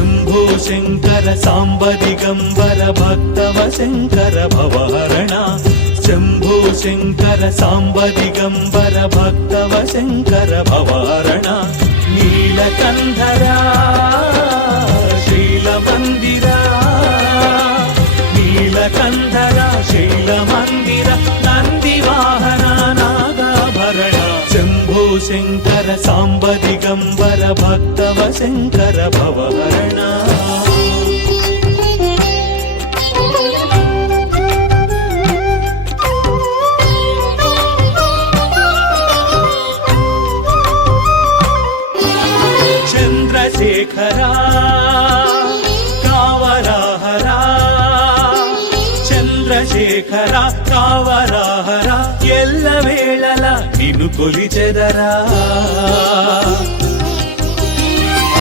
Shambho Shankar Samba Digambar भक्तव Shankar भवहरण Shambho Shankar Samba Digambar भक्तव Shankar भवहरण नीलकंधरा शीलमंदिरा नीलकंधरा शीलमंदिरा नंदिवाहन नागाभरण Shambho Shankar Samba Digambar भक्तव Shankar भवहरण Chandrasekhara कावराहरा Chandrasekhara कावराहरा एल्ल वेळला Ninnu कोलिचेदरा